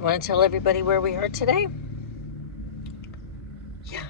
you want to tell everybody where we are today? Yeah.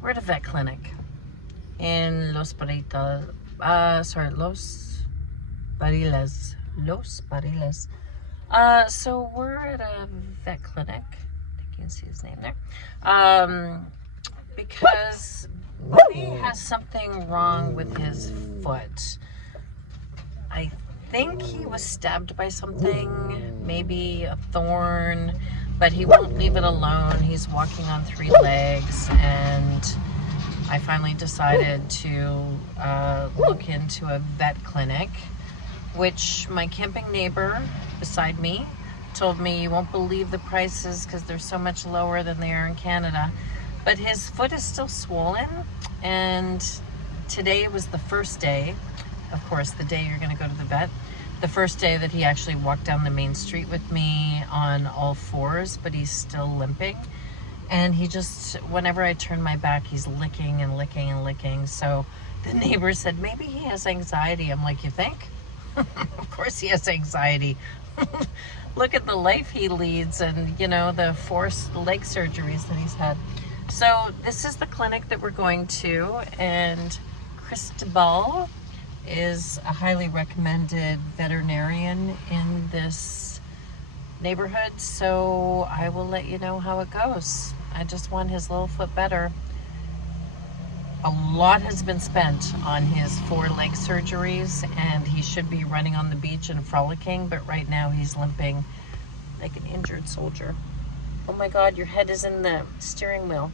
We're at a vet clinic in Los Barriles. Los Barriles. Los Barriles. So we're at a vet clinic. I think you can see his name there. Because Buddy has something wrong with his foot. I think he was stabbed by something, maybe a thorn, but he won't leave it alone. He's walking on 3 legs, and I finally decided to look into a vet clinic, which my camping neighbor beside me told me, you won't believe the prices because they're so much lower than they are in Canada. But his foot is still swollen, and today was the first day, of course, the day you're going to go to the vet, the first day that he actually walked down the main street with me on all 4s, but he's still limping. And he just, whenever I turn my back, he's licking and licking and licking. So the neighbor said, maybe he has anxiety. I'm like, you think? Of course he has anxiety. Look at the life he leads and, you know, the forced leg surgeries that he's had. So this is the clinic that we're going to, and Cristobal is a highly recommended veterinarian in this neighborhood, so I will let you know how it goes. I just want his little foot better. A lot has been spent on his 4 leg surgeries, and he should be running on the beach and frolicking, but right now he's limping like an injured soldier. Oh my God, your head is in the steering wheel.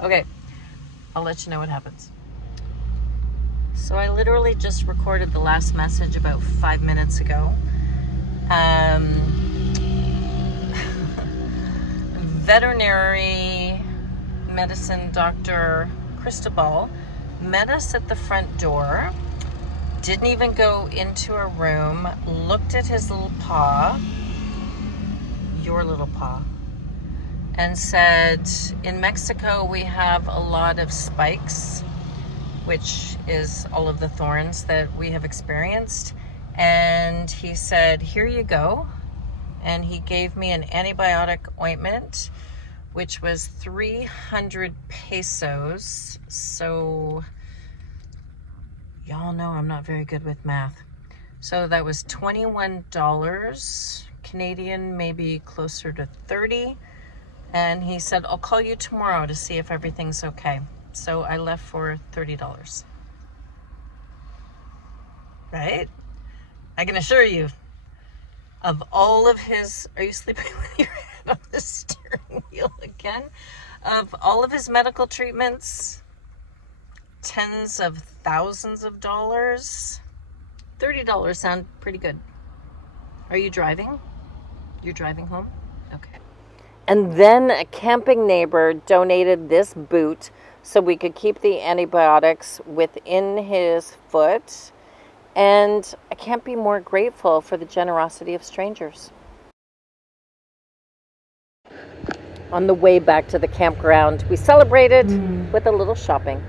Okay, I'll let you know what happens. So I literally just recorded the last message about 5 minutes ago. Veterinary medicine doctor Cristobal met us at the front door, didn't even go into a room, looked at his little paw, your little paw, and said, in Mexico we have a lot of spikes, which is all of the thorns that we have experienced. And he said, here you go. And he gave me an antibiotic ointment, which was 300 pesos. So y'all know I'm not very good with math. So that was $21 Canadian, maybe closer to 30. And he said, I'll call you tomorrow to see if everything's okay. So I left for $30. Right? I can assure you, of all of his, are you sleeping with your head on the steering wheel again? Of all of his medical treatments, tens of thousands of dollars, $30 sound pretty good. Are you driving? You're driving home? Okay. And then a camping neighbor donated this boot so we could keep the antibiotics within his foot. And I can't be more grateful for the generosity of strangers. On the way back to the campground, we celebrated with a little shopping.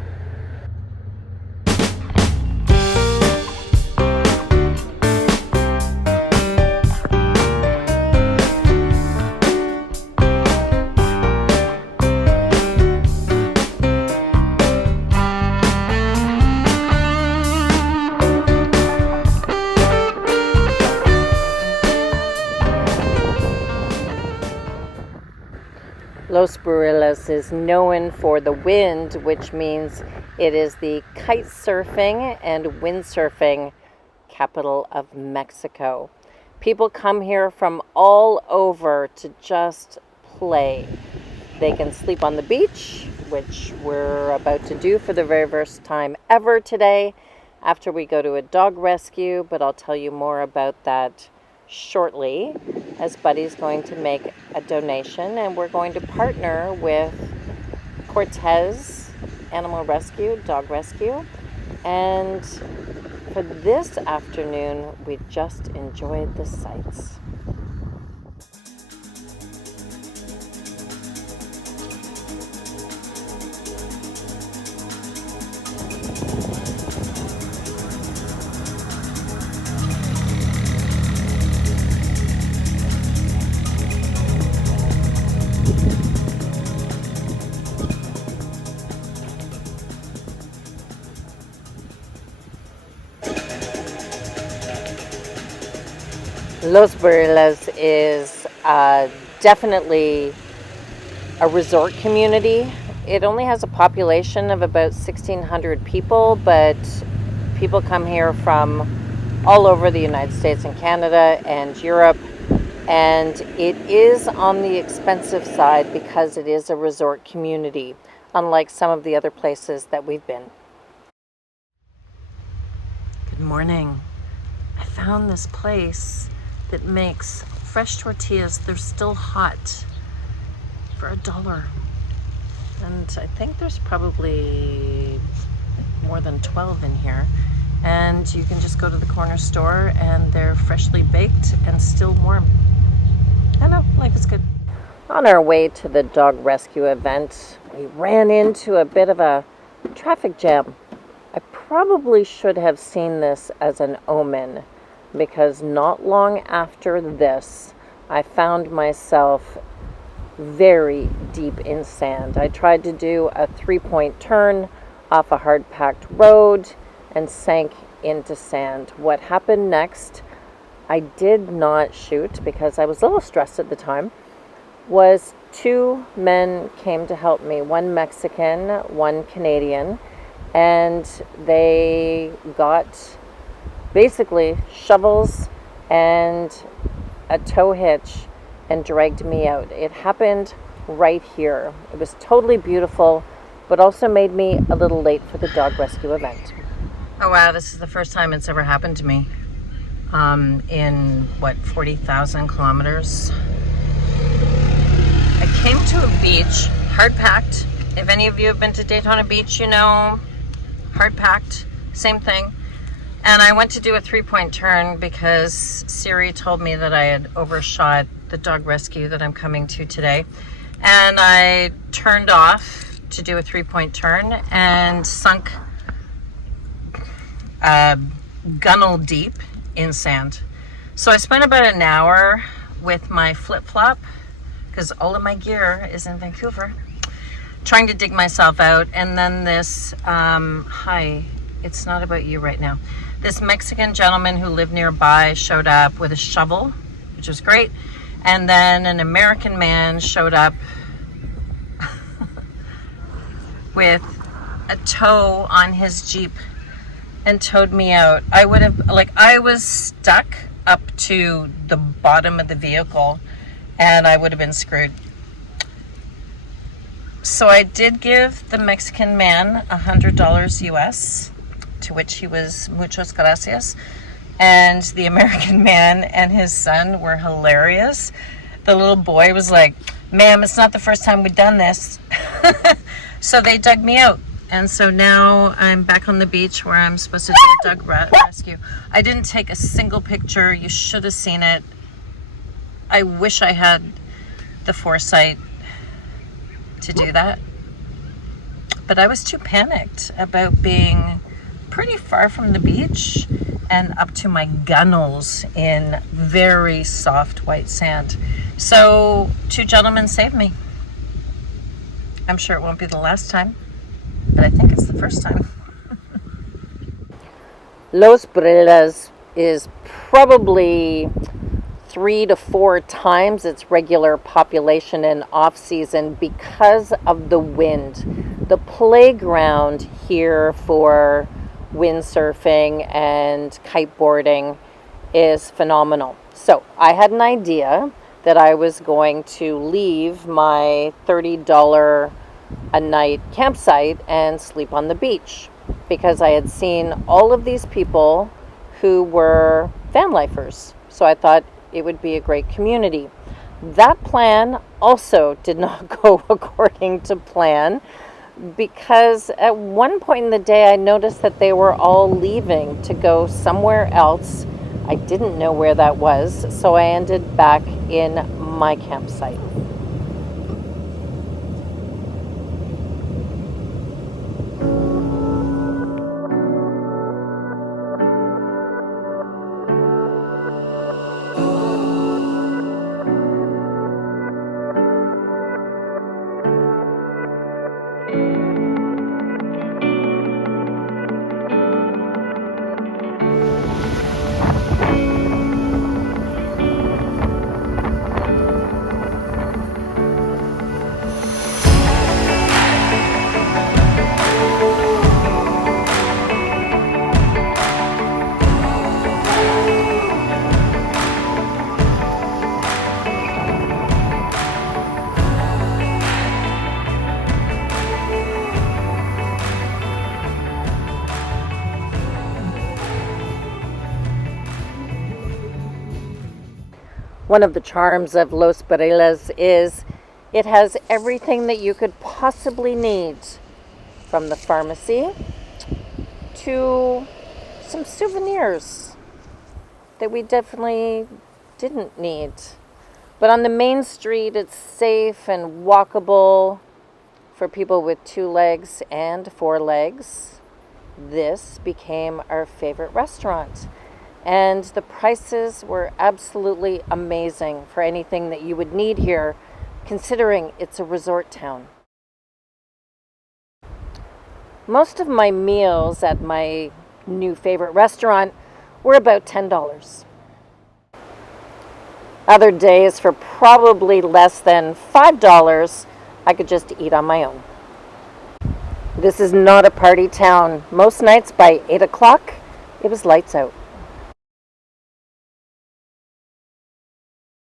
Los Barriles is known for the wind, which means it is the kite surfing and windsurfing capital of Mexico. People come here from all over to just play. They can sleep on the beach, which we're about to do for the very first time ever today after we go to a dog rescue, but I'll tell you more about that shortly, as Buddy's going to make a donation, and we're going to partner with Cortez Animal Rescue, Dog Rescue. And for this afternoon, we just enjoyed the sights. Los Barriles is definitely a resort community. It only has a population of about 1,600 people, but people come here from all over the United States and Canada and Europe. And it is on the expensive side because it is a resort community, unlike some of the other places that we've been. Good morning. I found this place that makes fresh tortillas. They're still hot for $1. And I think there's probably more than 12 in here. And you can just go to the corner store and they're freshly baked and still warm. I know, life is good. On our way to the dog rescue event, we ran into a bit of a traffic jam. I probably should have seen this as an omen, because not long after this, I found myself very deep in sand. I tried to do a 3-point turn off a hard-packed road and sank into sand. What happened next, I did not shoot because I was a little stressed at the time, was 2 men came to help me, one Mexican, one Canadian, and they got basically shovels and a tow hitch and dragged me out. It happened right here. It was totally beautiful, but also made me a little late for the dog rescue event. Oh wow, this is the first time it's ever happened to me. In 40,000 kilometers. I came to a beach, hard-packed. If any of you have been to Daytona Beach, you know, hard-packed, same thing. And I went to do a 3-point turn because Siri told me that I had overshot the dog rescue that I'm coming to today. And I turned off to do a 3-point turn and sunk gunnel deep in sand. So I spent about an hour with my flip-flop, because all of my gear is in Vancouver, trying to dig myself out. And then this, hi, it's not about you right now. This Mexican gentleman who lived nearby showed up with a shovel, which was great. And then an American man showed up with a tow on his Jeep and towed me out. I was stuck up to the bottom of the vehicle and I would have been screwed. So I did give the Mexican man $100 US, to which he was muchas gracias. And the American man and his son were hilarious. The little boy was like, "Ma'am, it's not the first time we've done this." So they dug me out. And so now I'm back on the beach where I'm supposed to do a dog rescue. I didn't take a single picture. You should have seen it. I wish I had the foresight to do that. But I was too panicked about being pretty far from the beach and up to my gunnels in very soft white sand. So 2 gentlemen saved me. I'm sure it won't be the last time, but I think it's the first time. Los Barriles is probably 3 to 4 times its regular population in off-season because of the wind. The playground here for windsurfing and kiteboarding is phenomenal. So I had an idea that I was going to leave my $30 a night campsite and sleep on the beach, because I had seen all of these people who were van lifers. So I thought it would be a great community. That plan also did not go according to plan, because at one point in the day I noticed that they were all leaving to go somewhere else. I didn't know where that was, so I ended back in my campsite. One of the charms of Los Barriles is it has everything that you could possibly need, from the pharmacy to some souvenirs that we definitely didn't need. But on the main street, it's safe and walkable for people with 2 legs and 4 legs. This became our favorite restaurant. And the prices were absolutely amazing for anything that you would need here, considering it's a resort town. Most of my meals at my new favorite restaurant were about $10. Other days, for probably less than $5, I could just eat on my own. This is not a party town. Most nights by 8 o'clock, it was lights out.